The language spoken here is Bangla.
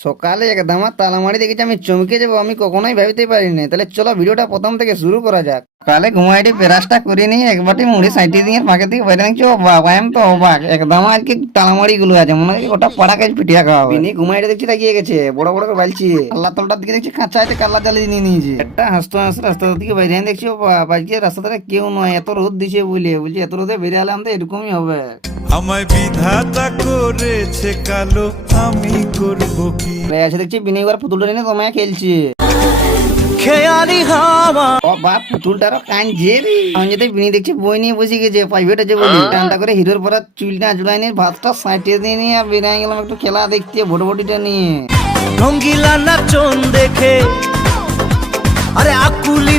সকালে একদম তালামারি দেখেছি আমি চমকে যাব আমি কখনোই ভাবতে পারিনি। তাহলে চলো ভিডিওটা প্রথম থেকে শুরু করা যাক। সকালে ঘুমাইটি পেরাসটা করে নিয়ে একবারটি মুড়ি সাইটি দিয়ে ফাঁকে থেকে বাইরে দেখছি ও বাবা আমি তো অবাক। একদম আজকে তালামারি গুলো আছে মনে হয় ওটা পাড়া কাজ পিটিয়া খাওয়া বিনি ঘুমাইটি দেখছি তাকিয়ে গেছে বড় বড় করে বালছি। আল্লাহ তলটার দিকে দেখছি কাঁচা আছে কাল্লা জ্বালিয়ে নিয়ে নিয়েছে। একটা হাসতে হাসতে রাস্তার দিকে বাইরে দেখছি ও বাবা আজকে রাস্তাতে কেউ নয় এত রোদ দিছে বলে বলছি এত রোদে বেরিয়ে আলাম তো এরকমই হবে। আমায় বিধাতা করেছে কালো আমি করব কি? আছে দেখছি বিনয়বার পুতুলটা নিয়ে তোমায় খেলছে খেয়ালি হাওয়া ও বাপ পুতুলটারও কাঁদছে রে আমি যদি বিনি দেখছি বই নিয়ে বসে গেছে প্রাইভেট আছে বলি টানটা করে হিরোর পরা চুলটা জুড়াই নিয়ে ভাতটা সাইটে দিয়ে নিয়ে আর বেরিয়ে গেলাম একটু খেলা দেখতে ভোটভটিটা নিয়ে রঙ্গিলা নাচন দেখে আরে আকুলি